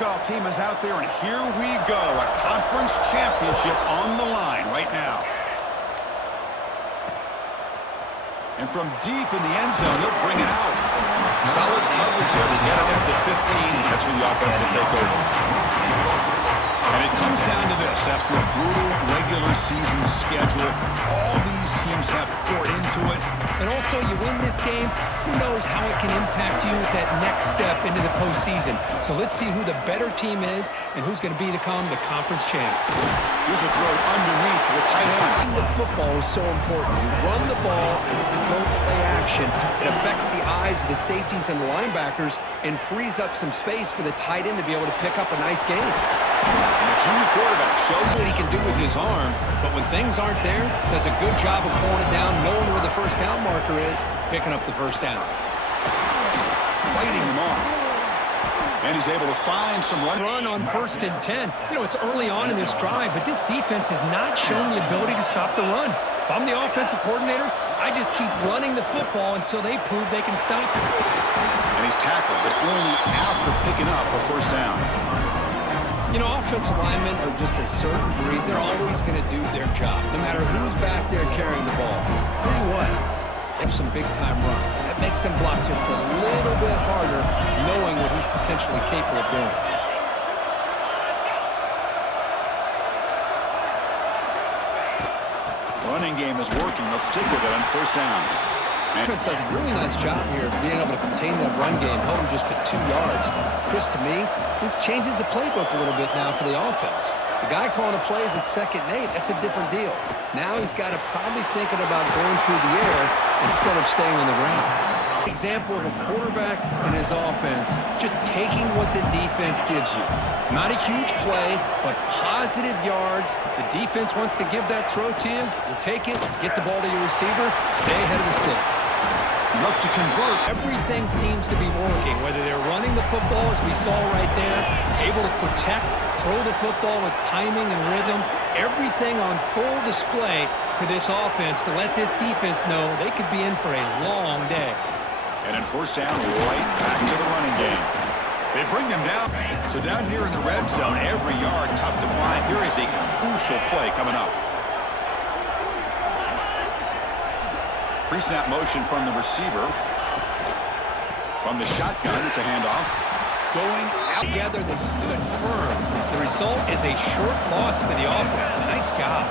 kickoff team is out there, and here we go. A conference championship on the line right now. And from deep in the end zone, they'll bring it out. Solid coverage there to get it at the 15. That's where the offense will take over. And it comes down to this. After a brutal regular season schedule, all these teams have poured into it. And also, you win this game, who knows how it can impact you at that next step into the postseason. So let's see who the better team is and who's going to become the conference champ. Here's a throw underneath the tight end. The football is so important. You run the ball, and if you go play action, it affects the eyes of the safeties and linebackers and frees up some space for the tight end to be able to pick up a nice game. And the junior quarterback shows What he can do with his arm, but when things aren't there, does a good job of pulling it down, knowing where the first down marker is, picking up the first down. fighting him off. And he's able to find some run on 1st and 10. You know, it's early on in this drive, but this defense has not shown the ability to stop the run. If I'm the offensive coordinator, I just keep running the football until they prove they can stop it. And he's tackled, but only after picking up a first down. You know, offensive linemen are just a certain breed. They're always going to do their job, no matter who's back there carrying the ball. I'll tell you what, they have some big-time runs. That makes them block just a little bit harder, knowing what he's potentially capable of doing. Running game is working. They'll stick with it on first down. Defense does a really nice job here of being able to contain that run game, held him just at 2 yards. Chris, to me, this changes the playbook a little bit now for the offense. The guy calling the plays at 2nd and 8, that's a different deal. Now he's got to probably thinking about going through the air instead of staying on the ground. Example of a quarterback and his offense just taking what the defense gives you. Not a huge play, but positive yards. The defense wants to give that throw to you. You take it, get the ball to your receiver, stay ahead of the sticks. Enough to convert. Everything seems to be working, whether they're running the football, as we saw right there, able to protect, throw the football with timing and rhythm, everything on full display for this offense to let this defense know they could be in for a long day. And in first down, right back to the running game. They bring them down. So down here in the red zone, every yard tough to find. Here is a crucial play coming up. Pre-snap motion from the receiver. From the shotgun, it's a handoff. Going out. Together, they stood firm. The result is a short loss for the offense. Nice job.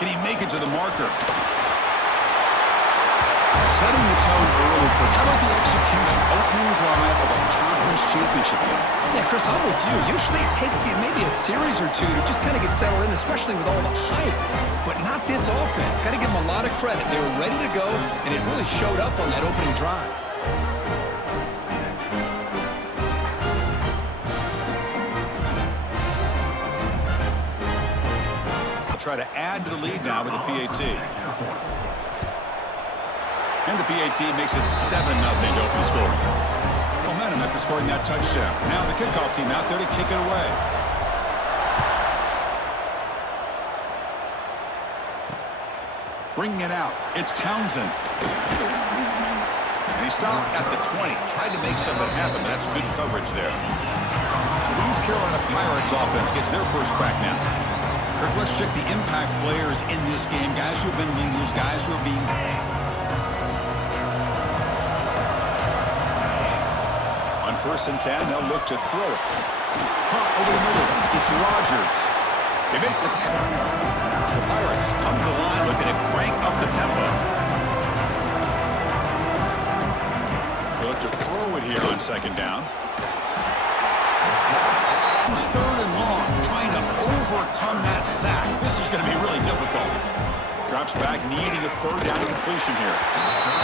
Can he make it to the marker? Setting the tone early. How about the execution? Opening drive of a conference championship game. Yeah, Chris, I'm with you. Usually it takes you maybe a series or two to just kind of get settled in, especially with all the hype. But not this offense. Got to give them a lot of credit. They were ready to go, and it really showed up on that opening drive. Try to add to the lead now with the PAT. And the PAT makes it 7-0 to open scoring. Momentum after scoring that touchdown. Now the kickoff team out there to kick it away. Bringing it out, it's Townsend. And he stopped at the 20. Tried to make something happen, but that's good coverage there. So the East Carolina Pirates offense gets their first crack now. Kirk, let's check the impact players in this game. Guys who have been leaders, guys who are being... On 1st and 10, they'll look to throw it. Caught over the middle. It's Rodgers. They make the 10. The Pirates come to the line looking to crank up the tempo. They look to throw it here on 2nd down. 3rd and long, trying to overcome that sack. This is going to be really difficult. Drops back, needing a 3rd down completion here.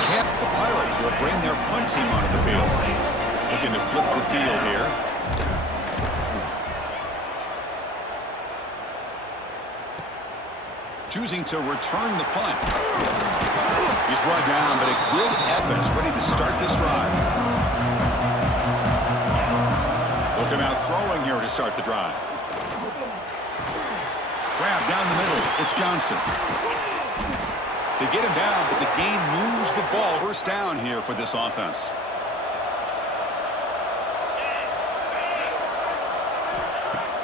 The Pirates will bring their punt team onto the field. Looking to flip the field here. Choosing to return the punt. He's brought down, but a good effort, ready to start this drive. Looking out throwing here to start the drive. Grab down the middle. It's Johnson. They get him down, but the game moves the ball. First down here for this offense.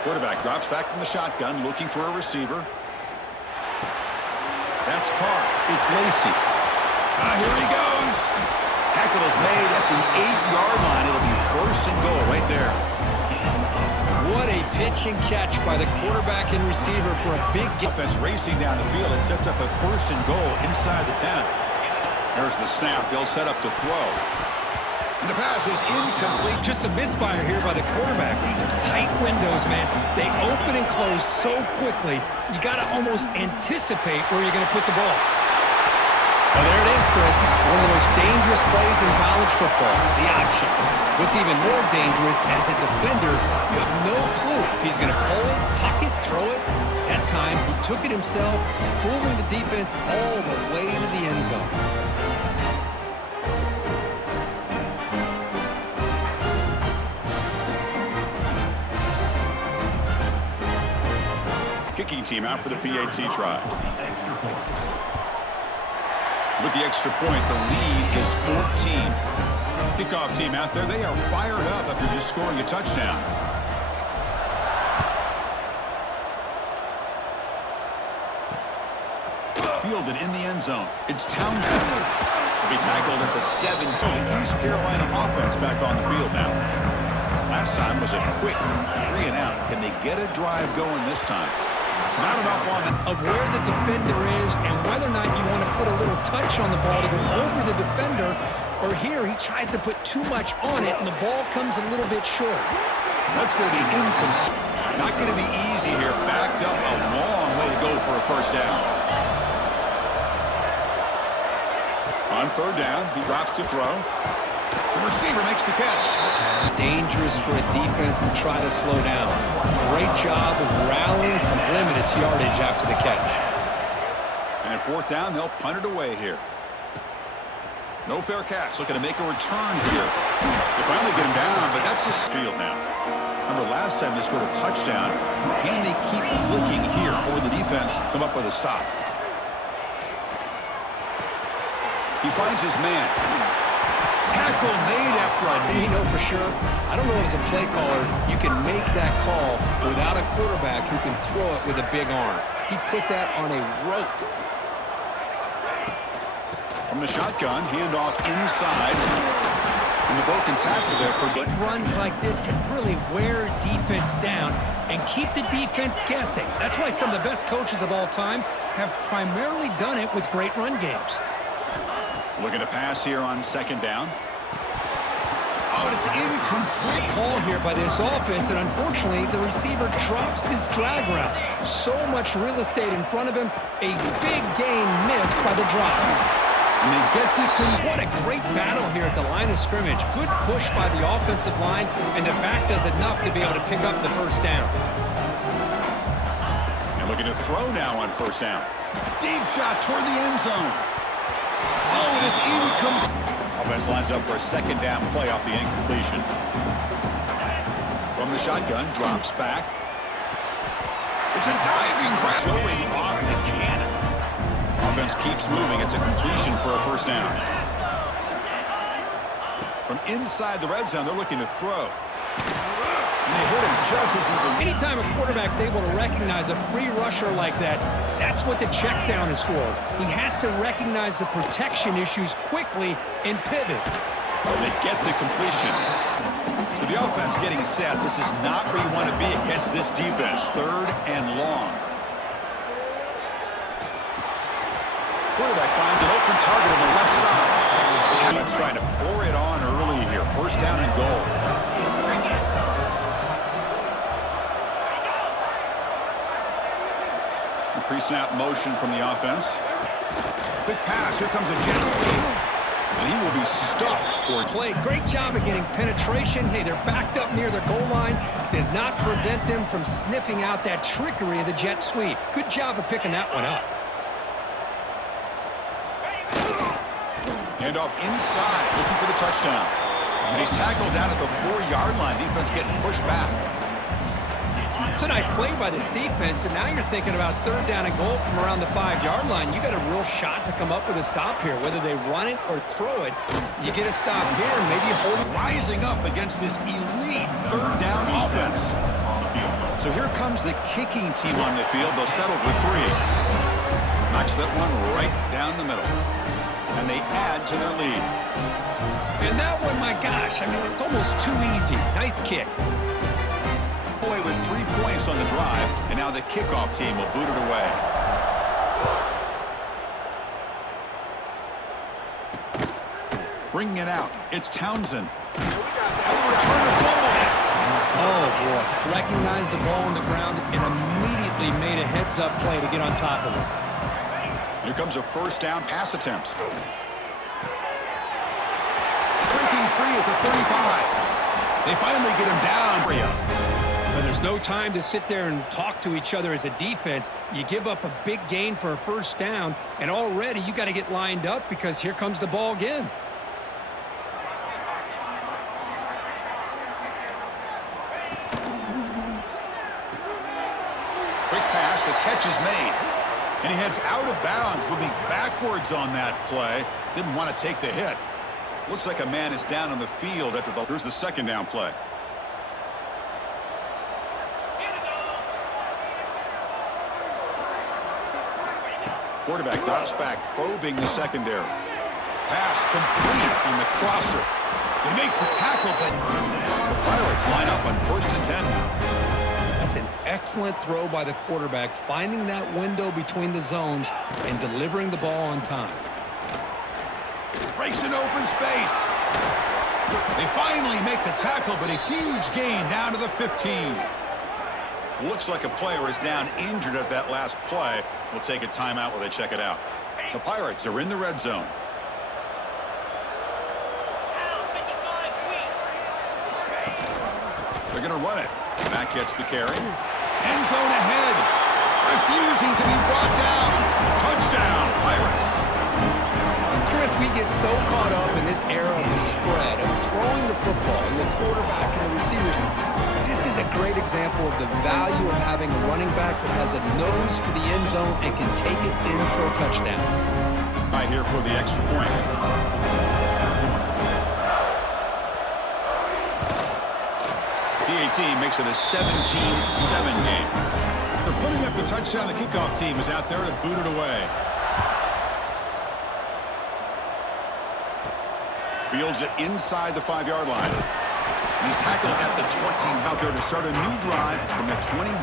Quarterback drops back from the shotgun, looking for a receiver. That's Carr. It's Lacey. Here he goes. Tackle is made at the 8-yard line. It'll be first and goal right there. What a pitch and catch by the quarterback and receiver for a big game. Offense racing down the field. It sets up a first and goal inside the 10. There's the snap. They'll set up the throw. And the pass is incomplete. Just a misfire here by the quarterback. These are tight windows, man. They open and close so quickly, you got to almost anticipate where you're going to put the ball. Well, there it is, Chris. One of the most dangerous plays in college football, the option. What's even more dangerous, as a defender, you have no clue if he's going to pull it, tuck it, throw it. That time, he took it himself, fooling the defense all the way to the end zone. Kicking team out for the PAT try. With the extra point, the lead is 14. Kickoff team out there, they are fired up after just scoring a touchdown. Fielded in the end zone. It's Townsend. He'll be tackled at the 7. The East Carolina offense back on the field now. Last time was a quick 3 and out. Can they get a drive going this time? Not enough on it. Of where the defender is and whether or not you want to put a little touch on the ball to go over the defender, or here he tries to put too much on it and the ball comes a little bit short. That's going to be incomplete. Not going to be easy here. Backed up a long way to go for a first down. On third down, he drops to throw. The receiver makes the catch. Dangerous for a defense to try to slow down. Great job of rallying to limit its yardage after the catch. And at fourth down, they'll punt it away here. No fair catch. Looking to make a return here. They finally get him down, but that's his field now. Remember last time they scored a touchdown. Can they keep clicking here, or the defense come up with a stop? He finds his man. Tackle made after We know for sure, I don't know as a play caller, you can make that call without a quarterback who can throw it with a big arm. He put that on a rope. From the shotgun, handoff inside. And the broken tackle there. Big runs like this can really wear defense down and keep the defense guessing. That's why some of the best coaches of all time have primarily done it with great run games. Looking to pass here on second down. Oh, it's incomplete. Call here by this offense, and unfortunately, the receiver drops this drag route. So much real estate in front of him. A big gain missed by the drop. And they get the... What a great battle here at the line of scrimmage. Good push by the offensive line, and the back does enough to be able to pick up the first down. And looking to throw now on first down. Deep shot toward the end zone. Oh, and it's incomplete. Offense lines up for a second down play off the incompletion. From the shotgun, drops back. It's a diving grab. Showing off the cannon. Offense keeps moving. It's a completion for a first down. From inside the red zone, they're looking to throw. And they hit him just as he was. Anytime a quarterback's able to recognize a free rusher like that, that's what the check down is for. He has to recognize the protection issues quickly and pivot. And they get the completion. So the offense getting set. This is not where you want to be against this defense. Third and long. Quarterback finds an open target on the left side. That's trying to pour it on early here. First down and goal. Pre-snap motion from the offense. Big pass. Here comes a jet sweep. And he will be stuffed for a play. Great job of getting penetration. Hey, they're backed up near their goal line. Does not prevent them from sniffing out that trickery of the jet sweep. Good job of picking that one up. Handoff inside, looking for the touchdown. And he's tackled down at the 4-yard line. Defense getting pushed back. It's a nice play by this defense, and now you're thinking about third down and goal from around the 5-yard line. You got a real shot to come up with a stop here. Whether they run it or throw it, you get a stop here and maybe you hold it. Rising up against this elite third down offense. So here comes the kicking team on the field. They'll settle for 3. Knocks that one right down the middle. And they add to their lead. And that one, my gosh, I mean, it's almost too easy. Nice kick. Away with 3 points on the drive, and now the kickoff team will boot it away. Bringing it out, it's Townsend. Oh, the return of fumble. Oh, boy. Recognized the ball on the ground and immediately made a heads-up play to get on top of it. Here comes a first down pass attempt. Breaking free at the 35. They finally get him down. Well, there's no time to sit there and talk to each other as a defense. You give up a big gain for a first down, and already you got to get lined up because here comes the ball again. Quick pass, the catch is made. And he heads out of bounds, moving backwards on that play. Didn't want to take the hit. Looks like a man is down on the field after the... Here's the second down play. Quarterback drops back, probing the secondary. Pass complete on the crosser. They make the tackle, but the Pirates line up on 1st and 10 now. That's an excellent throw by the quarterback, finding that window between the zones and delivering the ball on time. Breaks an open space. They finally make the tackle, but a huge gain down to the 15. Looks like a player is down injured at that last play. We'll take a timeout while they check it out. The Pirates are in the red zone. They're going to run it. Matt gets the carry. End zone ahead. Refusing to be brought down. Touchdown, Pirates. Chris, we get so caught up in this era of the spread, of throwing the football, and the quarterback and the receivers. This is a great example of the value of having a running back that has a nose for the end zone and can take it in for a touchdown. Right here for the extra point. PAT makes it a 17-7 game. They're putting up the touchdown. The kickoff team is out there to boot it away. Fields it inside the 5-yard line. And he's tackled at the 20, out there to start a new drive from the 21.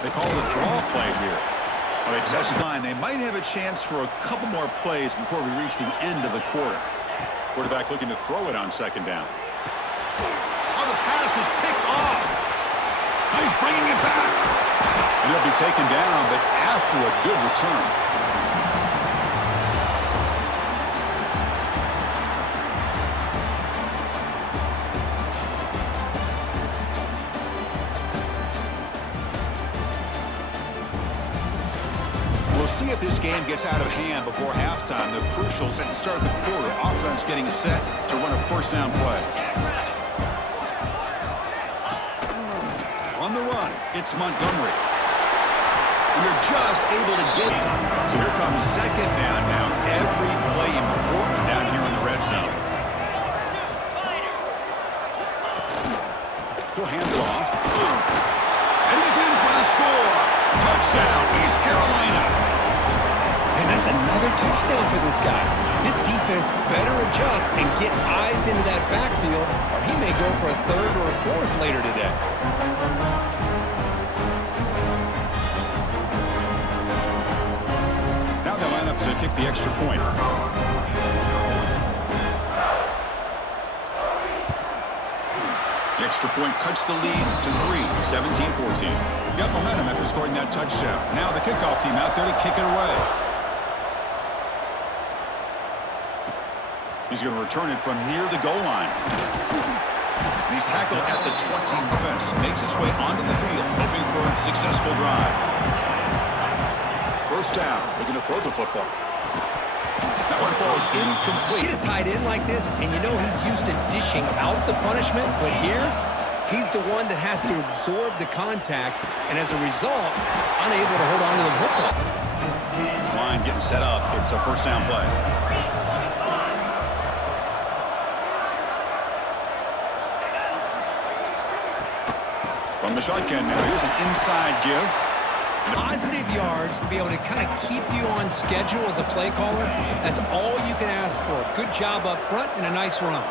They call it a draw play here. On a test line, they might have a chance for a couple more plays before we reach the end of the quarter. Quarterback looking to throw it on second down. Oh, the pass is picked off. Now he's bringing it back. And he'll be taken down, but after a good return. We'll see if this game gets out of hand before halftime. The crucial set to start the quarter. Offense getting set to run a first down play. On the run, it's Montgomery. And you're just able to get it. So here comes second down now. Every play important down here in the red zone. He'll hand it off. And he's in for the score. Touchdown, East Carolina. And that's another touchdown for this guy. This defense better adjust and get eyes into that backfield, or he may go for a third or a fourth later today. Now they line up to kick the extra point. The extra point cuts the lead to 3, 17-14. Got momentum after scoring that touchdown. Now the kickoff team out there to kick it away. He's going to return it from near the goal line. And he's tackled at the 20. Offense makes its way onto the field, hoping for a successful drive. First down, looking to throw the football. That one falls incomplete. Get a tight end like this, and you know he's used to dishing out the punishment, but here, he's the one that has to absorb the contact, and as a result, is unable to hold on to the football. This line getting set up. It's a first down play. From the shotgun now, here's an inside give. Positive yards to be able to kind of keep you on schedule as a play caller. That's all you can ask for. Good job up front and a nice run.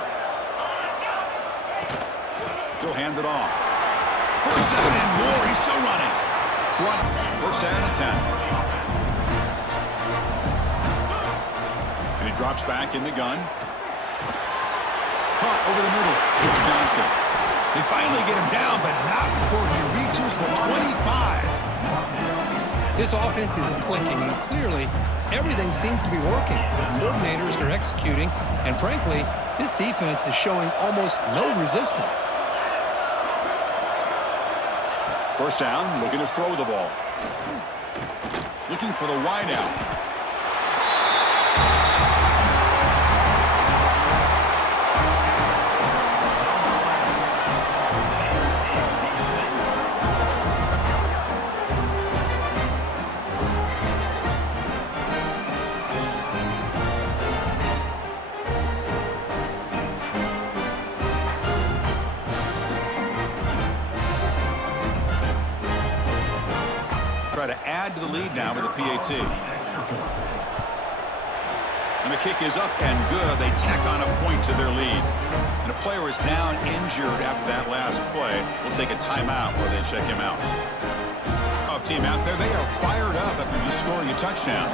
He'll hand it off. First down and more. He's still running. First down and 10. And he drops back in the gun. Caught over the middle. It's Johnson. They finally get him down, but not before he reaches the 25. This offense is clicking, and clearly everything seems to be working. The coordinators are executing, and frankly, this defense is showing almost no resistance. First down, looking to throw the ball. Looking for the wide out. To add to the lead now with a PAT. And the kick is up and good. They tack on a point to their lead. And a player is down injured after that last play. We'll take a timeout where they check him out. Off team out there, they are fired up after just scoring a touchdown.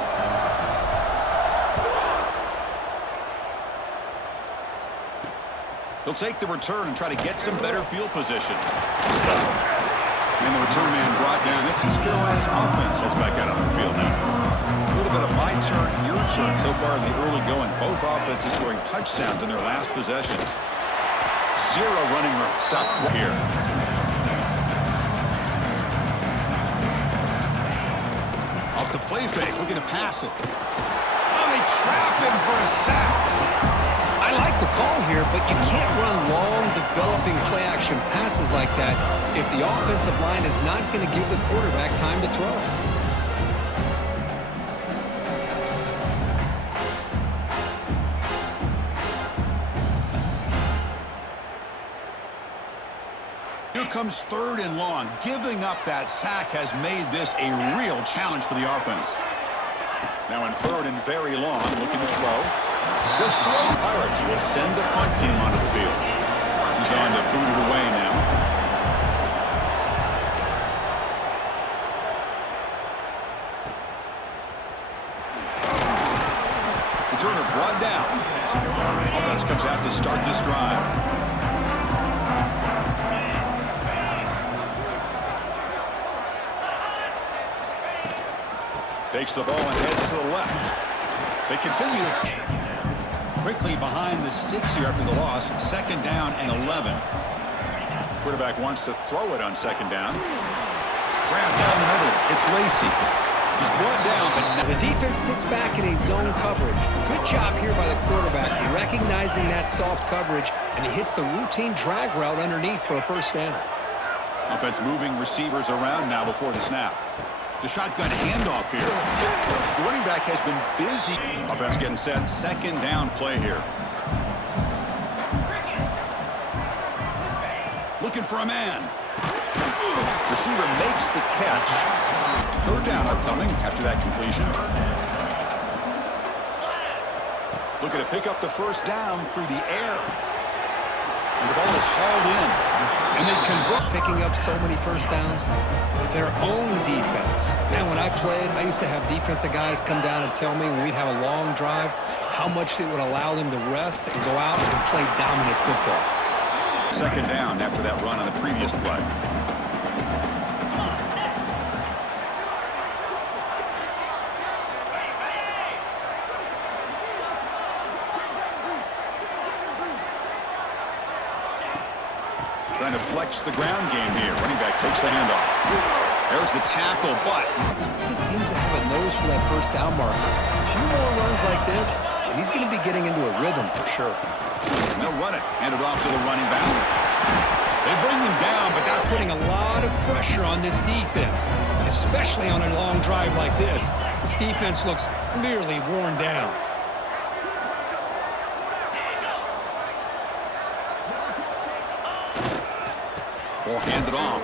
He'll take the return and try to get some better field position. And the return man brought down. That's East Carolina's offense. Heads back out on the field now. A little bit of my turn, your turn so far in the early going. Both offenses scoring touchdowns in their last possessions. Zero running room. Stop here. Off the play fake, looking to pass it. Oh, they trap him for a sack. I like the call here, but you can't run long, developing play-action passes like that if the offensive line is not going to give the quarterback time to throw. Here comes third and long. Giving up that sack has made this a real challenge for the offense. Now in third and very long, looking to throw. This throw, Pirates will send the punt team onto the field. He's on to boot it away now. Returner brought down. Offense comes out to start this drive. Takes the ball and heads to the left. They continue to quickly behind the sticks here after the loss. Second down and 11. Quarterback wants to throw it on second down. Grab down the middle. It's Lacey. He's brought down, but the defense sits back in a zone coverage. Good job here by the quarterback, recognizing that soft coverage, and he hits the routine drag route underneath for a first down. Offense moving receivers around now before the snap. The shotgun handoff here. The running back has been busy. Offense getting set. Second down play here. Looking for a man. Receiver makes the catch. Third down upcoming after that completion. Looking to pick up the first down through the air. And the ball is hauled in. And they convert. Picking up so many first downs. Their own defense. Man, when I played, I used to have defensive guys come down and tell me when we'd have a long drive how much it would allow them to rest and go out and play dominant football. Second down after that run on the previous play. Trying to flex the ground game here. Running back takes the handoff. There's the tackle, but he seems to have a nose for that first down marker. A few more runs like this, and he's going to be getting into a rhythm for sure. And they'll run it. Hand it off to the running back. They bring him down, but that's Putting a lot of pressure on this defense, especially on a long drive like this. This defense looks clearly worn down. will hand it off.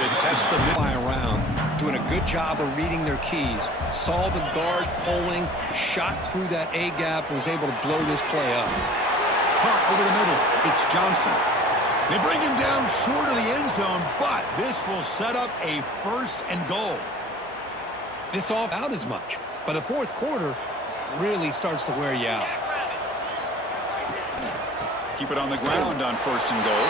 They test the mid. Around, doing a good job of reading their keys. Saw the guard pulling, shot through that A gap, was able to blow this play up. Hart over the middle. It's Johnson. They bring him down short of the end zone, but this will set up a 1st and goal. This off out as much. By the fourth quarter, really starts to wear you out. Keep it on the ground on 1st and goal.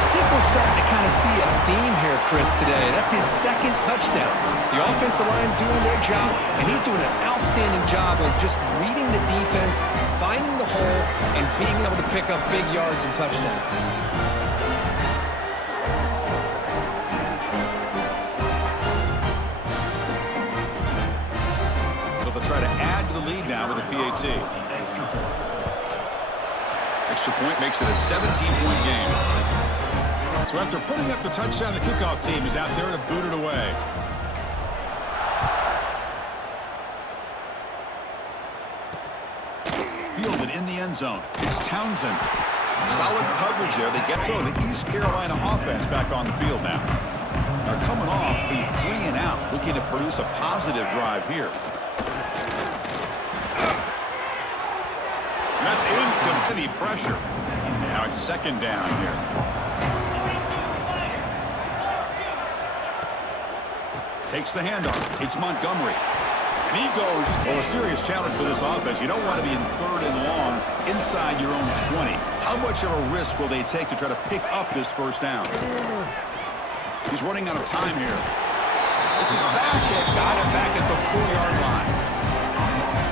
I think we're starting to kind of see a theme here, Chris, today. That's his 2nd touchdown. The offensive line doing their job, and he's doing an outstanding job of just reading the defense, finding the hole, and being able to pick up big yards and touchdowns. They'll try to add to the lead now with a PAT. Extra point makes it a 17-point game. So after putting up the touchdown, the kickoff team is out there to boot it away. Fielded in the end zone. It's Townsend. Solid coverage there. They get to the East Carolina offense back on the field now. They're coming off a 3-and-out, looking to produce a positive drive here. That's incomplete pressure. Now it's 2nd down here. Takes the handoff. It's Montgomery. And he goes. Well, a serious challenge for this offense. You don't want to be in 3rd and long inside your own 20. How much of a risk will they take to try to pick up this 1st down? He's running out of time here. It's a sack. They've got him back at the 4-yard line.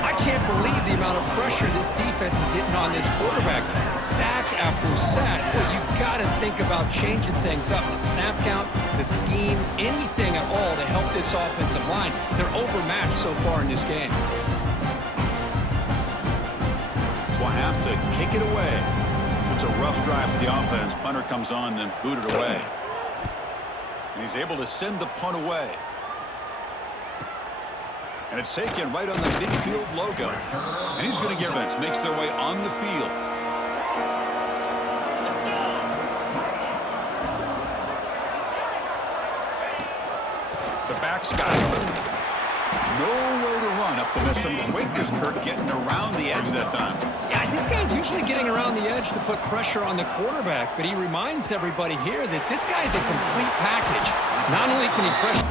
I can't believe the amount of pressure this defense is getting on this quarterback. Sack after sack. Well, you got to think about changing things up. The snap count, the scheme, anything at all to help this offensive line. They're overmatched so far in this game. So we'll have to kick it away. It's a rough drive for the offense. Punter comes on and booted away. And he's able to send the punt away. And it's taken right on the midfield logo. And he's going to give it. Makes their way on the field. The back's got it. Nowhere to run up the miss. Some quickness, Kirk, getting around the edge that time. Yeah, this guy's usually getting around the edge to put pressure on the quarterback, but he reminds everybody here that this guy's a complete package. Not only can he pressure...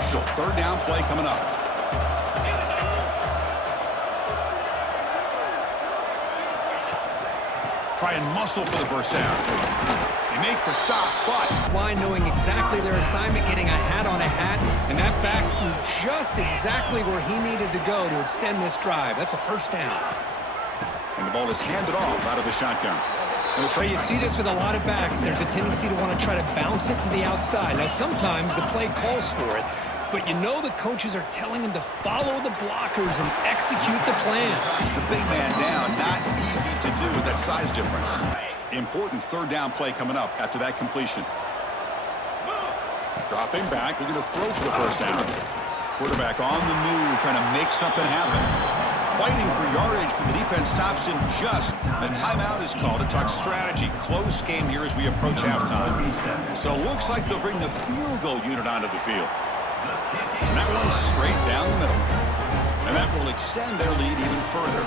Crucial 3rd down play coming up. Try and muscle for the 1st down. They make the stop, but... Line knowing exactly their assignment, getting a hat on a hat, and that back threw just exactly where he needed to go to extend this drive. That's a 1st down. And the ball is handed off out of the shotgun. But you see this with a lot of backs. There's a tendency to want to try to bounce it to the outside. Now, sometimes the play calls for it, but you know the coaches are telling him to follow the blockers and execute the plan. It's the big man down. Not easy to do with that size difference. Important 3rd down play coming up after that completion. Dropping back, looking to throw for the 1st down. Quarterback on the move, trying to make something happen. Fighting for yardage, but the defense stops him just. The timeout is called to talk strategy. Close game here as we approach halftime. So it looks like they'll bring the field goal unit onto the field. And that one's straight down the middle. And that will extend their lead even further.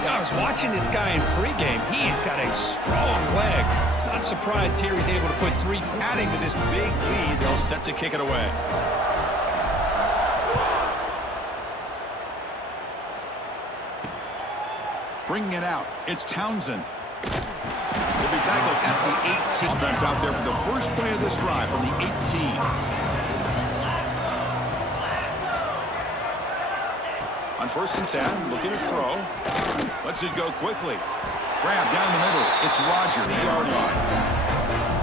I was watching this guy in pregame. He's got a strong leg. Not surprised here he's able to put 3 points. Adding to this big lead, they'll set to kick it away. Bringing it out, it's Townsend. He'll be tackled at the 18. Offense out there for the 1st play of this drive from the 18. On 1st and 10, looking to throw. Lets it go quickly. Grab down the middle. It's Roger, the yard line.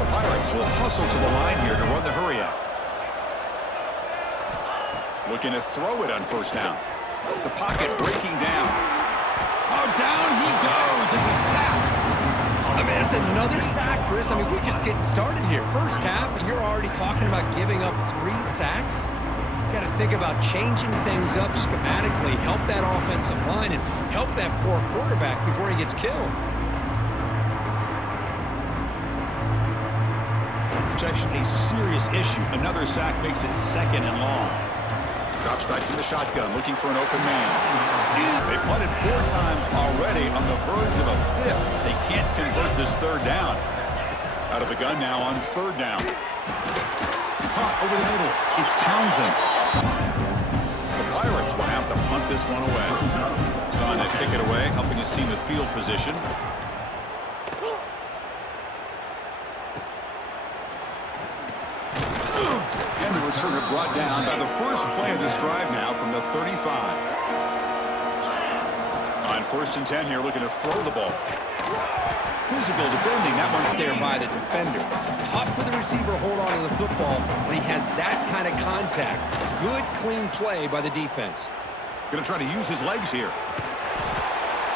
The Pirates will hustle to the line here to run the hurry up. Looking to throw it on 1st down. The pocket breaking down. Oh, down he goes. It's a sack. I mean, it's another sack, Chris. I mean, we're just getting started here. First half, and you're already talking about giving up 3 sacks. You got to think about changing things up schematically, help that offensive line, and help that poor quarterback before he gets killed. Protection, a serious issue. Another sack makes it 2nd and long. Drops back to the shotgun, looking for an open man. They punted 4 times already, on the verge of a 5th. They can't convert this 3rd down. Out of the gun now on 3rd down. Caught over the middle. It's Townsend. The Pirates will have to punt this one away. He's on to kick it away, helping his team with field position. And the returner brought down by the first play of this drive now from the 35. On 1st and 10 here, looking to throw the ball. Physical defending, that one There by the defender. Tough for the receiver to hold on to the football when he has that kind of contact. Good, clean play by the defense. Going to try to use his legs here.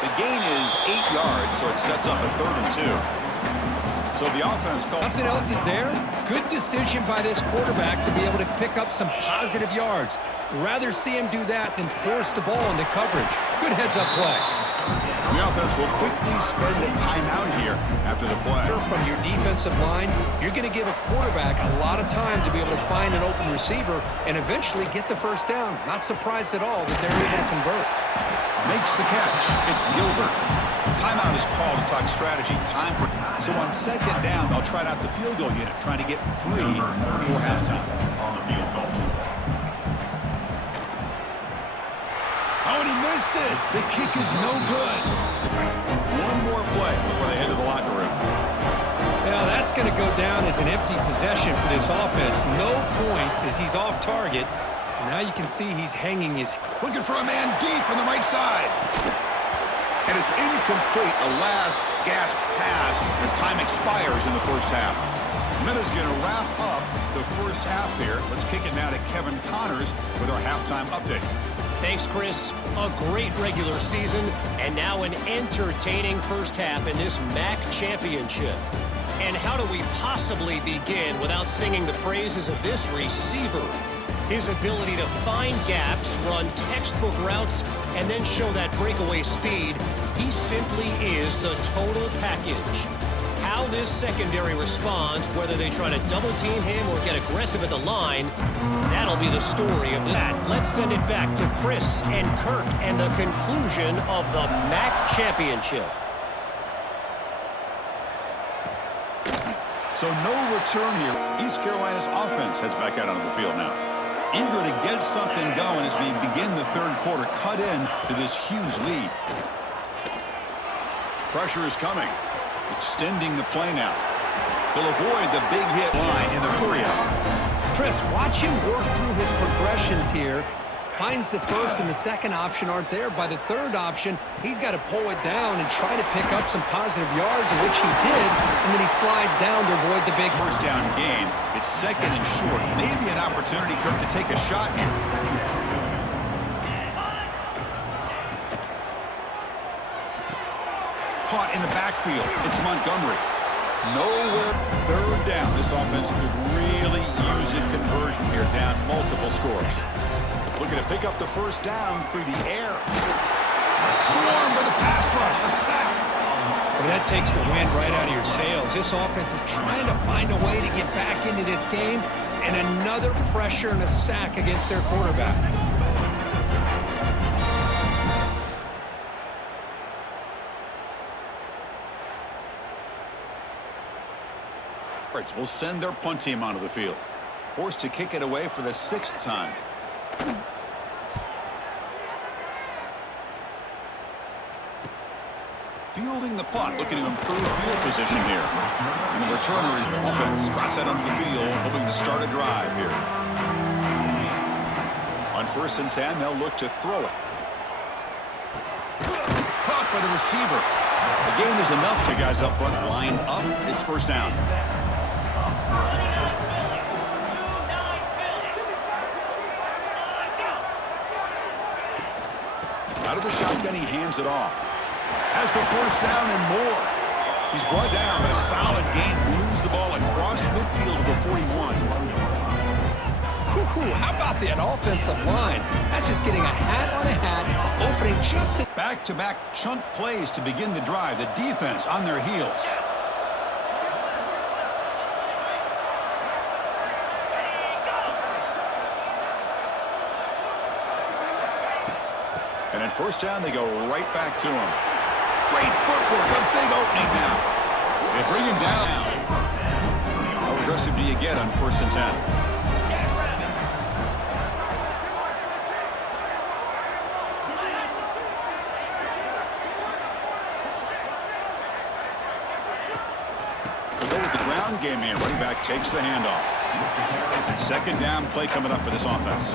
The gain is 8 yards, so it sets up a 3rd and 2. So the offense called. Nothing else is there. Good decision by this quarterback to be able to pick up some positive yards. Rather see him do that than force the ball into coverage. Good heads-up play. The offense will quickly spend a timeout here after the play. From your defensive line, you're going to give a quarterback a lot of time to be able to find an open receiver and eventually get the first down. Not surprised at all that they're able to convert. Makes the catch. It's Gilbert. Timeout is called to talk strategy. Time for. So on 2nd down, they'll try out the field goal unit, trying to get 3 before halftime. Oh, and he missed it. The kick is no good. One more play before they head to the locker room. Now that's going to go down as an empty possession for this offense. No points as he's off target. And now you can see he's hanging his. Looking for a man deep on the right side. And it's incomplete. A last gasp pass as time expires in the first half. Minutes going to wrap up the first half here. Let's kick it now to Kevin Connors with our halftime update. Thanks, Chris. A great regular season, and now an entertaining first half in this MAC championship. And how do we possibly begin without singing the praises of this receiver? His ability to find gaps, run textbook routes, and then show that breakaway speed. He simply is the total package. How this secondary responds, whether they try to double-team him or get aggressive at the line, that'll be the story of that. Let's send it back to Chris and Kirk and the conclusion of the MAC championship. So no return here. East Carolina's offense heads back out onto the field now. Eager to get something going as we begin the 3rd quarter. Cut in to this huge lead. Pressure is coming. Extending the play now. They'll avoid the big hit line in the hurry-up. Chris, watch him work through his progressions here. Finds the first and the second option aren't there. By the 3rd option, he's got to pull it down and try to pick up some positive yards, which he did, and then he slides down to avoid the big First down gain. It's 2nd and short. Maybe an opportunity, Kirk, to take a shot here. Caught in the backfield. It's Montgomery. Nowhere. 3rd down. This offense could really use a conversion here, down multiple scores. Looking to pick up the first down through the air. Swarmed by the pass rush. A sack. Well, that takes the wind right out of your sails. This offense is trying to find a way to get back into this game, and another pressure and a sack against their quarterback. Will send their punt team onto the field. Forced to kick it away for the 6th time. Fielding the punt, looking to improve field position here. And the returner is offense. Drops that onto the field, hoping to start a drive here. On 1st and 10, they'll look to throw it. Caught by the receiver. The game is enough to guys up front lined up. It's 1st down. Out of the shotgun, he hands it off. Has the first down and more. He's brought down, but a solid gain moves the ball across midfield to the 41. How about that offensive line? That's just getting a hat on a hat, opening just a... Back-to-back chunk plays to begin the drive. The defense on their heels. And at first down, they go right back to him. Great footwork, a big opening now. They bring him down. How aggressive do you get on 1st and 10? Game here. Running back takes the handoff. 2nd down play coming up for this offense.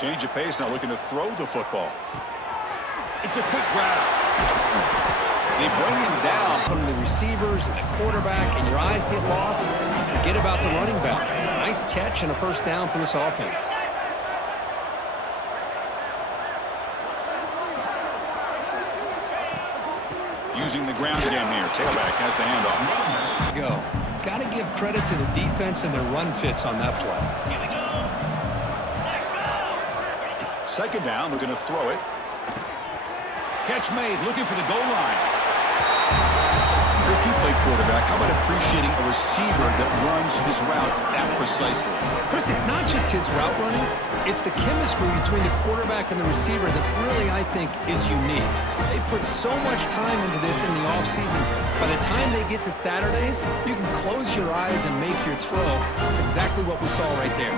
Change of pace, now looking to throw the football. It's a quick grab. They bring him down. Putting the receivers and the quarterback, and your eyes get lost. Forget about the running back. Nice catch and a 1st down for this offense. Using the ground game here. Tailback has the handoff. Go. Got to give credit to the defense and their run fits on that play. 2nd down, looking to throw it. Catch made, looking for the goal line. If you play quarterback, how about appreciating a receiver that runs his routes that precisely? Chris, it's not just his route running. It's the chemistry between the quarterback and the receiver that really, I think, is unique. They put so much time into this in the offseason. By the time they get to Saturdays, you can close your eyes and make your throw. That's exactly what we saw right there.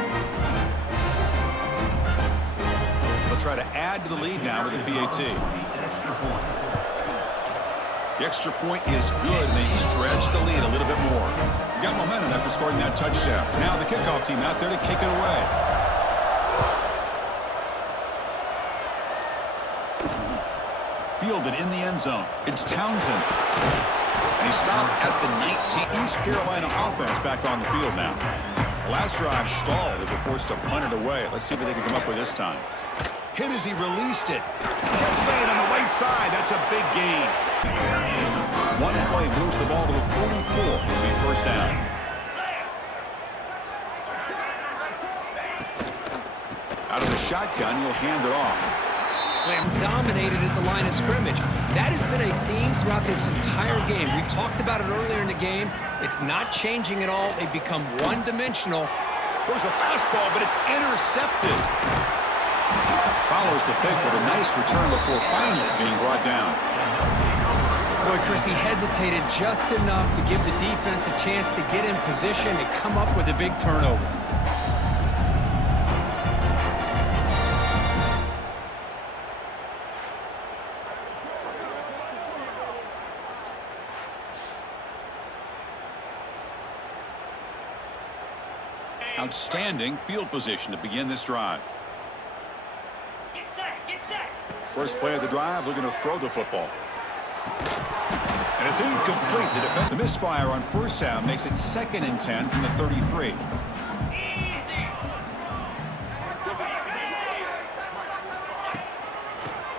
They'll try to add to the lead now with the PAT. The extra point is good, and they stretch the lead a little bit more. Got momentum after scoring that touchdown. Now the kickoff team out there to kick it away. Fielded in the end zone. It's Townsend. And he stopped at the 19. East Carolina offense back on the field now. The last drive stalled. They were forced to punt it away. Let's see what they can come up with this time. Hit as he released it. Catch made on the right side. That's a big gain. One play moves the ball to the 44. It'll be 1st down. Out of the shotgun, he'll hand it off. Sam dominated at the line of scrimmage. That has been a theme throughout this entire game. We've talked about it earlier in the game. It's not changing at all. They've become one-dimensional. There's a fastball, but it's intercepted. Follows the pick with a nice return before finally being brought down. Boy, Chris, he hesitated just enough to give the defense a chance to get in position and come up with a big turnover. Outstanding field position to begin this drive. Get set, get set. First play of the drive, looking to throw the football. And it's incomplete. The misfire on 1st down makes it 2nd and 10 from the 33. Easy.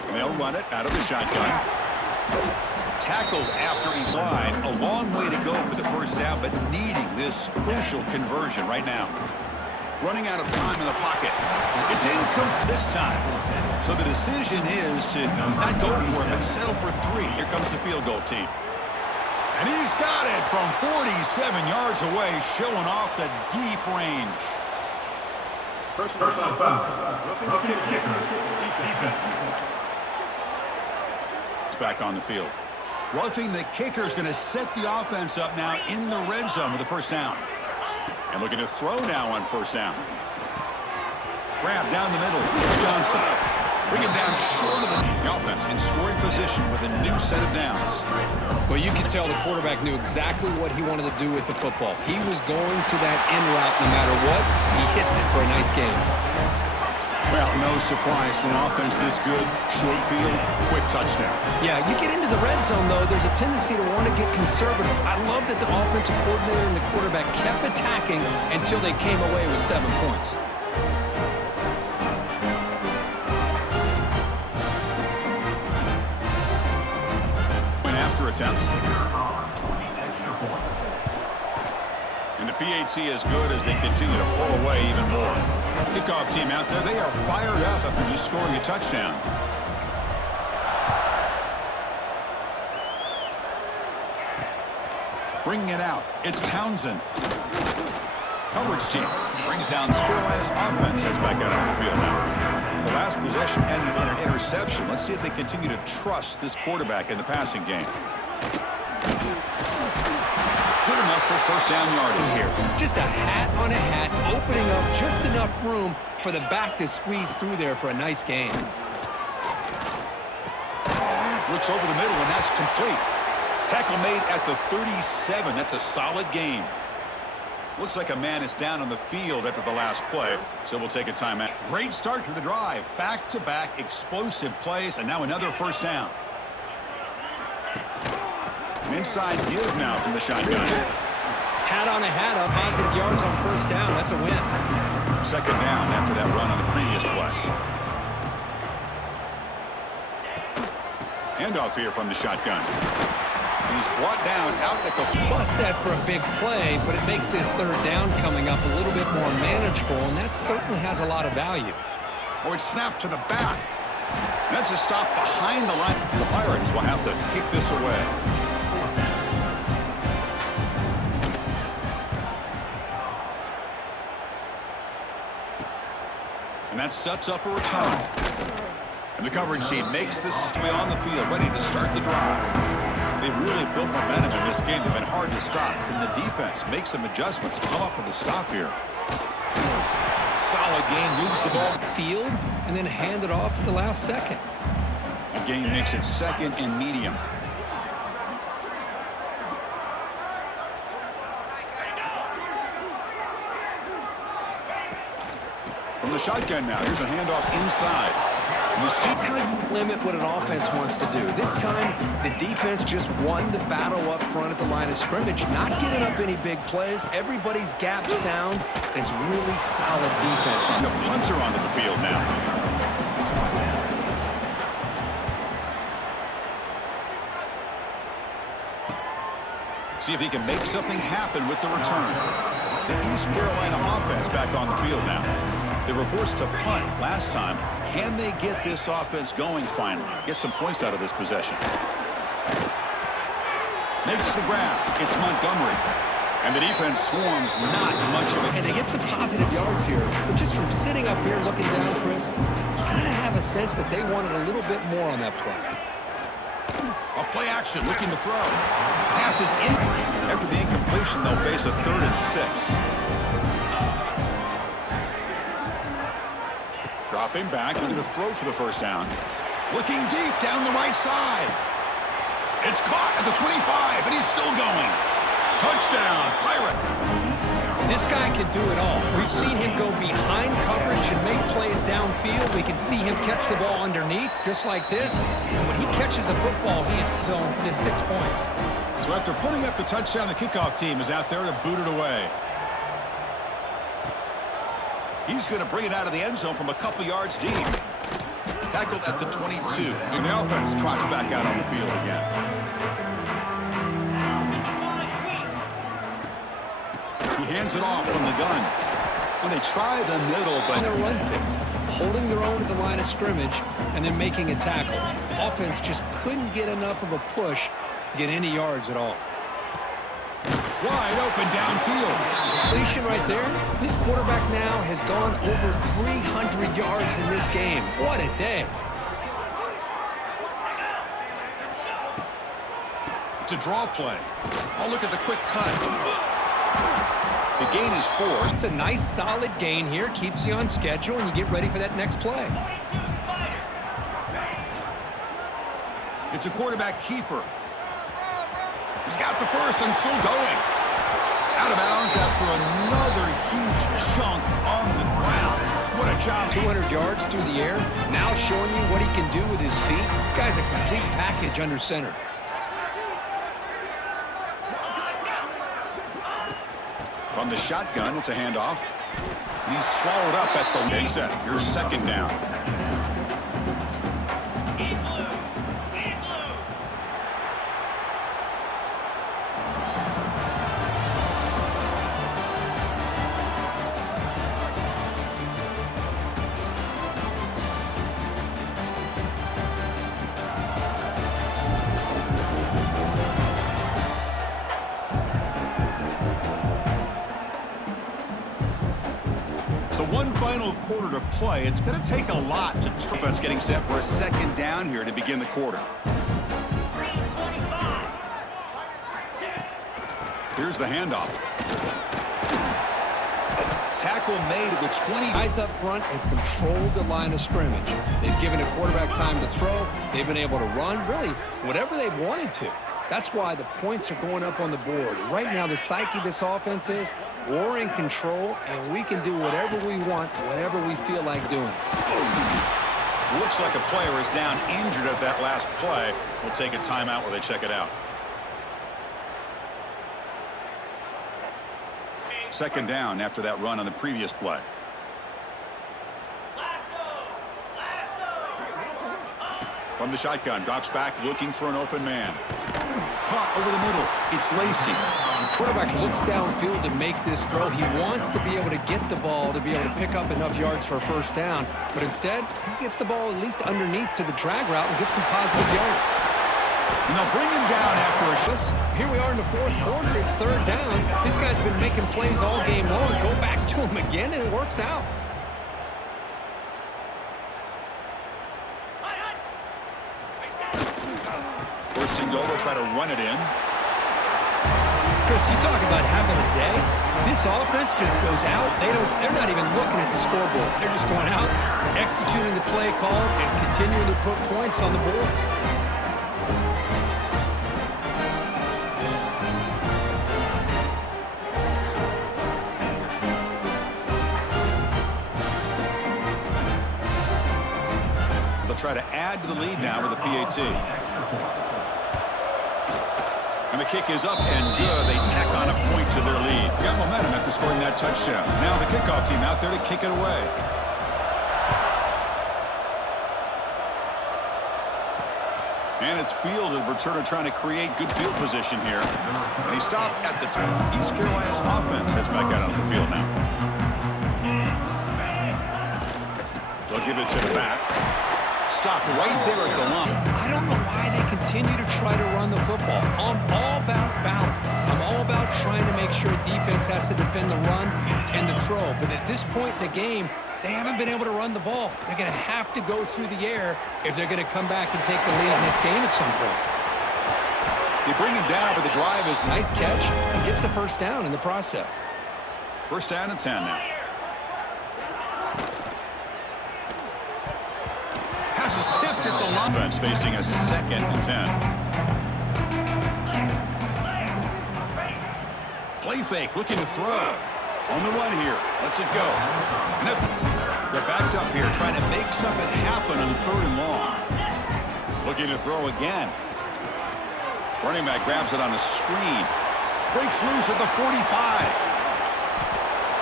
And they'll run it out of the shotgun. Tackled after he line. A long way to go for the 1st down, but needing this crucial conversion right now. Running out of time in the pocket. It's incomplete this time. So the decision is to not go for it, but settle for 3. Here comes the field goal team. And he's got it from 47 yards away, showing off the deep range. Personal foul. Roughing the kicker. Defense. It's back on the field. Roughing the kicker is going to set the offense up now in the red zone with the 1st down. And looking to throw now on 1st down. Grab down the middle. It's Johnson. Bring him down short of the offense in scoring position with a new set of downs. Well, you can tell the quarterback knew exactly what he wanted to do with the football. He was going to that end route no matter what. He hits it for a nice game. Well, no surprise for an offense this good. Short field, quick touchdown. Yeah, you get into the red zone, though, there's a tendency to want to get conservative. I love that the offensive coordinator and the quarterback kept attacking until they came away with 7 points. After attempts. And the PAT is good as they continue to pull away even more. Kickoff team out there, they are fired up after just scoring a touchdown. Bringing it out, it's Townsend. Coverage team brings down Carolina's offense. Heads back out on the field now. The last possession ended in an interception. Let's see if they continue to trust this quarterback in the passing game. Good enough for first down yardage here. Just a hat on a hat, opening up just enough room for the back to squeeze through there for a nice gain. Looks over the middle, and that's complete. Tackle made at the 37. That's a solid gain. Looks like a man is down on the field after the last play, so we'll take a timeout. Great start to the drive. Back-to-back explosive plays, and now another first down. An inside give now from the shotgun. Hat on a hat up, positive yards on first down. That's a win. Second down after that run on the previous play. Handoff here from the shotgun. He's brought down out at the... Bust that for a big play, but it makes this third down coming up a little bit more manageable, and that certainly has a lot of value. Oh, it's snapped to the back. That's a stop behind the line. The Pirates will have to kick this away. And that sets up a return. And the coverage team makes this way on the field, ready to start the drive. They've really built momentum in this game. They've been hard to stop. Can the defense make some adjustments, come up with a stop here? Solid gain, moves the ball. Field, and then hand it off at the last second. The gain makes it second and medium. From the shotgun now, here's a handoff inside. That's how you limit what an offense wants to do. This time, the defense just won the battle up front at the line of scrimmage, not giving up any big plays. Everybody's gap sound. It's really solid defense. And the punter onto the field now. See if he can make something happen with the return. The East Carolina offense back on the field now. They were forced to punt last time. Can they get this offense going finally? Get some points out of this possession. Makes the grab. It's Montgomery. And the defense swarms not much of it. And they get some positive yards here. But just from sitting up here looking down, Chris, you kind of have a sense that they wanted a little bit more on that play. A play action, looking to throw. Passes in. After the incompletion, they'll face a 3rd and 6. Dropping back, looking to throw for the first down. Looking deep down the right side. It's caught at the 25, and he's still going. Touchdown, Pirate. This guy can do it all. We've seen him go behind coverage and make plays downfield. We can see him catch the ball underneath, just like this. And when he catches a football, he is zoned for the 6 points. So after putting up the touchdown, the kickoff team is out there to boot it away. He's going to bring it out of the end zone from a couple yards deep. Tackled at the 22. And the offense trots back out on the field again. He hands it off from the gun. When they try the middle, but... On their run fix, holding their own at the line of scrimmage, and then making a tackle. Offense just couldn't get enough of a push to get any yards at all. Wide open downfield. Completion right there. This quarterback now has gone over 300 yards in this game. What a day. It's a draw play. Oh, look at the quick cut. The gain is 4. It's a nice, solid gain here. Keeps you on schedule, and you get ready for that next play. It's a quarterback keeper. He's got the first and still going. Out of bounds after another huge chunk on the ground. What a job. 200 yards through the air, now showing you what he can do with his feet. This guy's a complete package under center. From the shotgun, it's a handoff. He's swallowed up at the big set. Your second down. So one final quarter to play. It's going to take a lot to defense getting set for a second down here to begin the quarter. Here's the handoff. Tackle made at the 20. Guys up front have controlled the line of scrimmage. They've given a quarterback time to throw. They've been able to run, really, whatever they've wanted to. That's why the points are going up on the board. Right now, the psyche of this offense is we're in control, and we can do whatever we want, whenever we feel like doing it. Looks like a player is down injured at that last play. We'll take a timeout while they check it out. Second down after that run on the previous play. From the shotgun, drops back looking for an open man. Caught over the middle. It's Lacey. The quarterback looks downfield to make this throw. He wants to be able to get the ball to be able to pick up enough yards for a first down. But instead, he gets the ball at least underneath to the drag route and gets some positive yards. And they'll bring him down after a shot. Here we are in the fourth quarter. It's third down. This guy's been making plays all game long. Go back to him again, and it works out. First and goal, they'll try to run it in. Chris, you talk about having a day. This offense just goes out. They're not even looking at the scoreboard. They're just going out, executing the play call, and continuing to put points on the board. They'll try to add to the lead now with a PAT. And the kick is up and good. They tack on a point to their lead. Got momentum after scoring that touchdown. Now the kickoff team out there to kick it away. And it's fielded. Returner trying to create good field position here. And he stopped at the turn. East Carolina's offense has back out on the field now. They'll give it to the back. Stop right there at the line. I don't know why they continue to try to run the football. I'm all about balance. I'm all about trying to make sure defense has to defend the run and the throw. But at this point in the game, they haven't been able to run the ball. They're going to have to go through the air if they're going to come back and take the lead in this game at some point. They bring him down, but the drive is Nice catch. He gets the first down in the process. first down and 10 now. Pass is tipped at the line. Offense facing a 2nd and 10. Play fake, looking to throw. On the run here. Lets it go. And they're backed up here, trying to make something happen on 3rd and long. Looking to throw again. Running back grabs it on a screen. Breaks loose at the 45.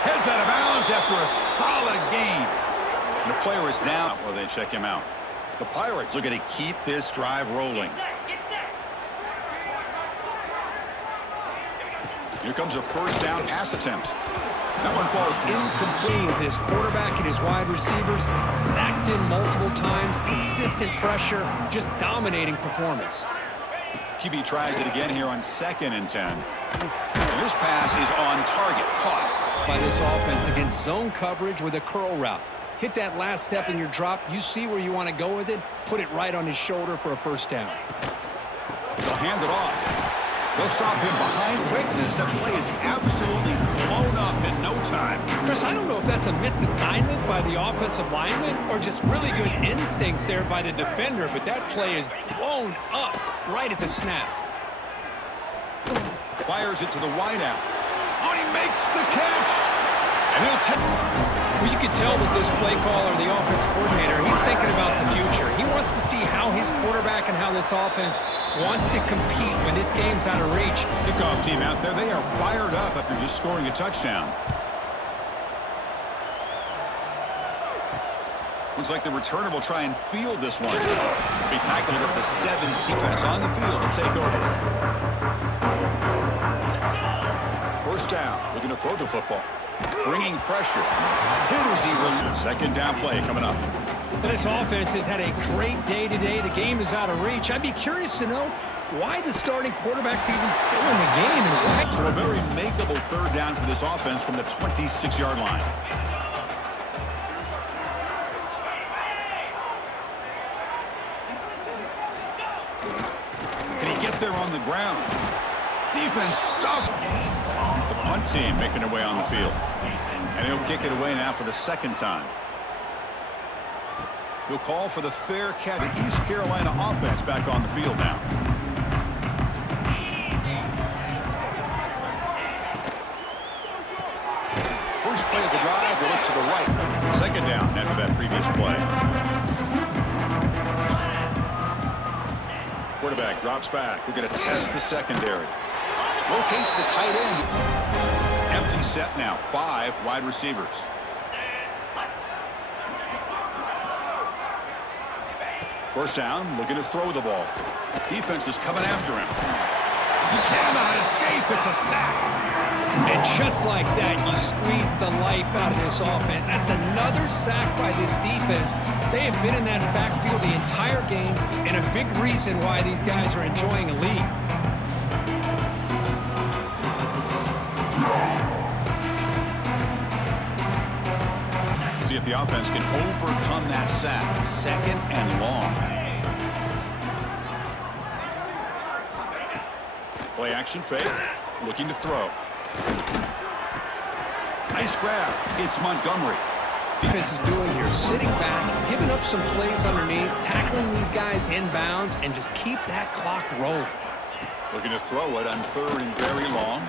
Heads out of bounds after a solid gain. And the player is down. Well, they check him out. The Pirates looking to keep this drive rolling. Here comes a first down pass attempt. That one falls incomplete. With his quarterback and his wide receivers, sacked in multiple times, consistent pressure, just dominating performance. QB tries it again here on 2nd and 10. And this pass is on target, caught by this offense against zone coverage with a curl route. Hit that last step in your drop. You see where you want to go with it. Put it right on his shoulder for a first down. They'll hand it off. They'll stop him behind quickness. That play is absolutely blown up in no time. Chris, I don't know if that's a misassignment by the offensive lineman or just really good instincts there by the defender, but that play is blown up right at the snap. Fires it to the wideout. Oh, he makes the catch. And he'll take... Well, you could tell that this play caller, the offense coordinator, he's thinking about the future. He wants to see how his quarterback and how this offense wants to compete when this game's out of reach. Kickoff team out there, they are fired up after just scoring a touchdown. Looks like the returner will try and field this one. They tackled at the 7. Defense on the field to take over. First down, looking to throw the football. Bringing pressure. Hit as he releases. Second down play coming up. This offense has had a great day today. The game is out of reach. I'd be curious to know why the starting quarterback's even still in the game. And why. So a very makeable third down for this offense from the 26-yard line. Can he get there on the ground? Defense stuffed. The punt team making their way on the field. And he'll kick it away now for the second time. He'll call for the fair catch. The East Carolina offense back on the field now. First play of the drive, they look to the right. Second down after that previous play. Quarterback drops back. We're going to test the secondary. Locates the tight end. Empty set now. 5 wide receivers. First down, looking to throw the ball. Defense is coming after him. He cannot escape. It's a sack. And just like that, you squeeze the life out of this offense. That's another sack by this defense. They have been in that backfield the entire game, and a big reason why these guys are enjoying a lead. See if the offense can overcome that sack. Second and long. Play action fake. Looking to throw. Nice grab. It's Montgomery. Defense is doing here, sitting back, giving up some plays underneath, tackling these guys inbounds, and just keep that clock rolling. Looking to throw it on third and very long.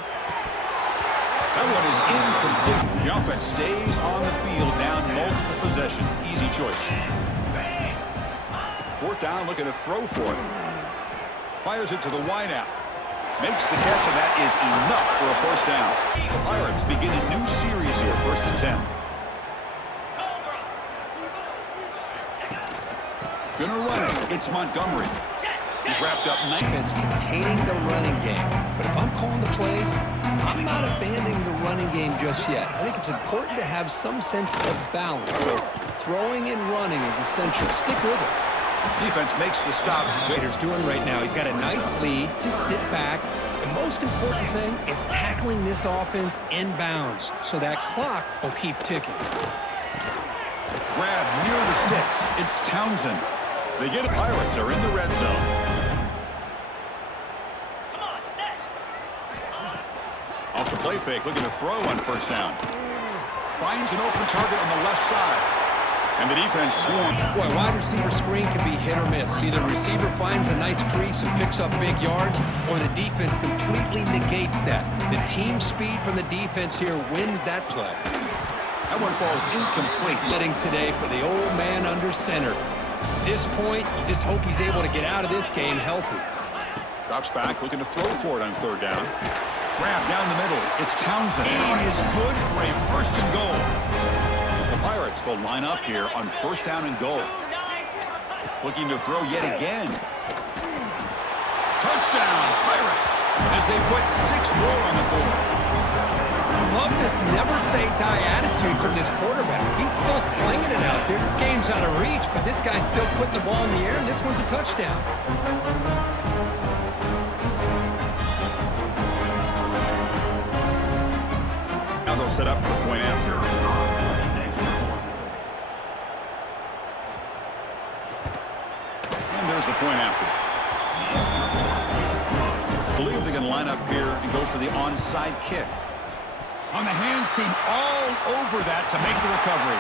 That one is incomplete. The offense stays on the field, down multiple possessions. Easy choice. Fourth down, looking to throw for it. Fires it to the wideout. Makes the catch, and that is enough for a first down. The Pirates begin a new series here, 1st and 10. Gonna run it. It's Montgomery. He's wrapped up nice. Defense containing the running game. But if I'm calling the plays, I'm not abandoning the running game just yet. I think it's important to have some sense of balance. So throwing and running is essential. Stick with it. Defense makes the stop. Vader's doing right now. He's got a nice lead. Just sit back. The most important thing is tackling this offense inbounds so that clock will keep ticking. Grab near the sticks. It's Townsend. They get it. Pirates are in the red zone. Off the play fake, looking to throw on first down. Finds an open target on the left side. And the defense swarmed. Boy, wide receiver screen can be hit or miss. Either receiver finds a nice crease and picks up big yards, or the defense completely negates that. The team speed from the defense here wins that play. That one falls incomplete. Getting today for the old man under center. At this point, you just hope he's able to get out of this game healthy. Drops back, looking to throw for it on third down. Grab down the middle. It's Townsend. And is good for a first and goal. The Pirates will line up here on first down and goal. Looking to throw yet again. Touchdown, Pirates, as they put 6 more on the board. Love this never-say-die attitude from this quarterback. He's still slinging it out there. This game's out of reach, but this guy's still putting the ball in the air, and this one's a touchdown. Now they'll set up for the point after. And there's the point after. I believe they can line up here and go for the onside kick. On the hands team all over that to make the recovery.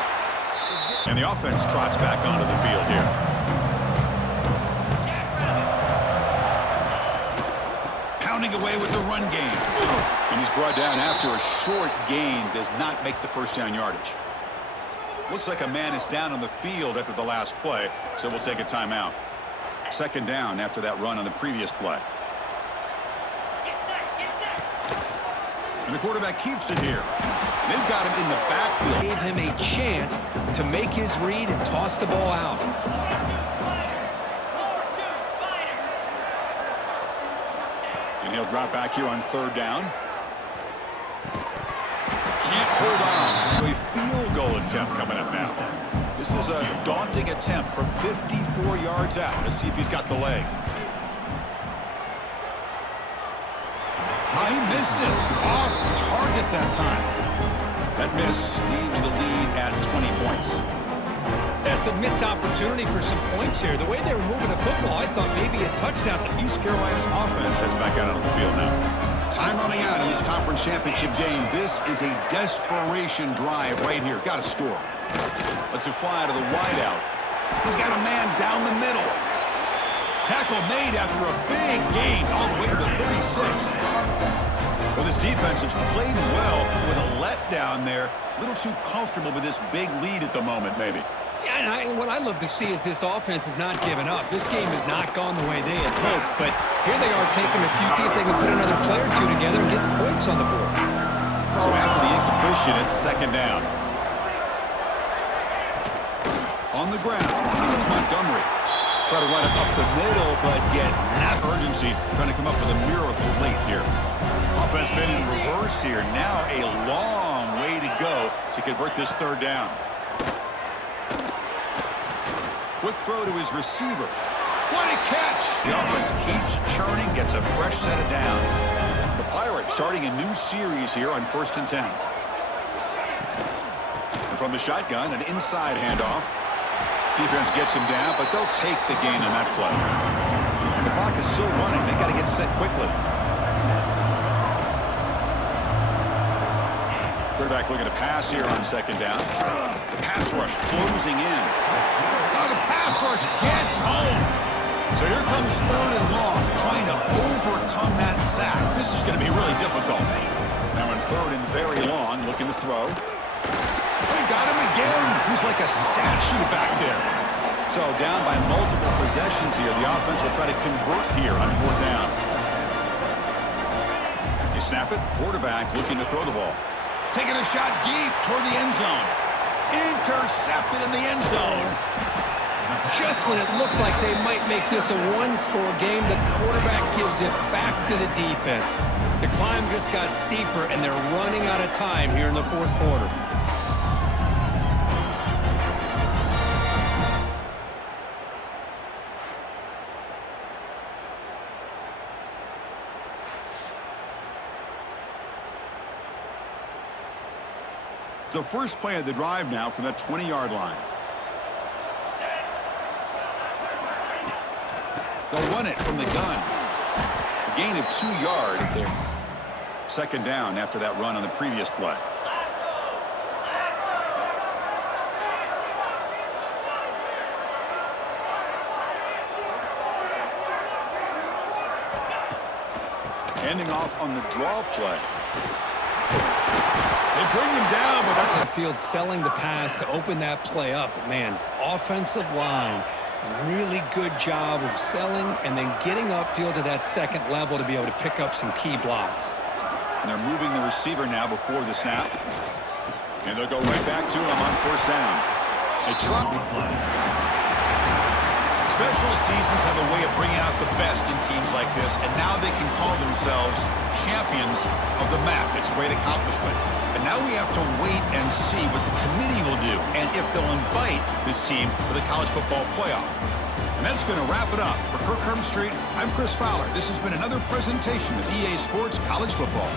And the offense trots back onto the field here. Pounding away with the run game. And he's brought down after a short gain. Does not make the first down yardage. Looks like a man is down on the field after the last play, so we'll take a timeout. Second down after that run on the previous play. Get set, get set. And the quarterback keeps it here. They've got him in the backfield. Gave him a chance to make his read and toss the ball out. 4-2 Spider. And he'll drop back here on third down. Can't hold on. A field goal attempt coming up now. This is a daunting attempt from 54 yards out. Let's see if he's got the leg. He missed it. Off target that time. That miss leaves the lead at 20 points. That's a missed opportunity for some points here. The way they were moving the football, I thought maybe a touchdown. East Carolina's offense has back out on the field now. Time running out in this conference championship game. This is a desperation drive right here. Got to score. Let's it fly to the wideout. He's got a man down the middle. Tackle made after a big gain all the way to the 36. Well, this defense has played well with a letdown there. A little too comfortable with this big lead at the moment, maybe. Yeah, and what I love to see is this offense is not giving up. This game has not gone the way they had hoped, but here they are taking a few, see if they can put another play or two together and get the points on the board. So after the incompletion, it's second down. On the ground, it's Montgomery. Try to run it up the middle, but get enough urgency. Trying to come up with a miracle late here. Offense been in reverse here. Now a long way to go to convert this third down. Quick throw to his receiver. What a catch! The offense keeps churning, gets a fresh set of downs. The Pirates starting a new series here on 1st and 10. And from the shotgun, an inside handoff. Defense gets him down, but they'll take the gain on that play. The clock is still running. They got to get set quickly. Quarterback looking to pass here on second down. The pass rush closing in. Oh, the pass rush gets home. So here comes third and long, trying to overcome that sack. This is going to be really difficult. Now in third and very long, looking to throw. They got him again. He's like a statue back there. So down by multiple possessions here. The offense will try to convert here on fourth down. You snap it. Quarterback looking to throw the ball. Taking a shot deep toward the end zone. Intercepted in the end zone. Just when it looked like they might make this a one-score game, the quarterback gives it back to the defense. The climb just got steeper, and they're running out of time here in the fourth quarter. The first play of the drive now from the 20-yard line. They'll run it from the gun. A gain of 2 yards there. Second down after that run on the previous play. Handing off on the draw play. They bring him down, but that's the field selling the pass to open that play up. But man, offensive line, really good job of selling and then getting upfield to that second level to be able to pick up some key blocks. And they're moving the receiver now before the snap. And they'll go right back to him on first down. A truck play. Special seasons have a way of bringing out the best in teams like this, and now they can call themselves champions of the MAC. It's a great accomplishment. And now we have to wait and see what the committee will do and if they'll invite this team for the college football playoff. And that's going to wrap it up. For Kirk Herbstreit, I'm Chris Fowler. This has been another presentation of EA Sports College Football.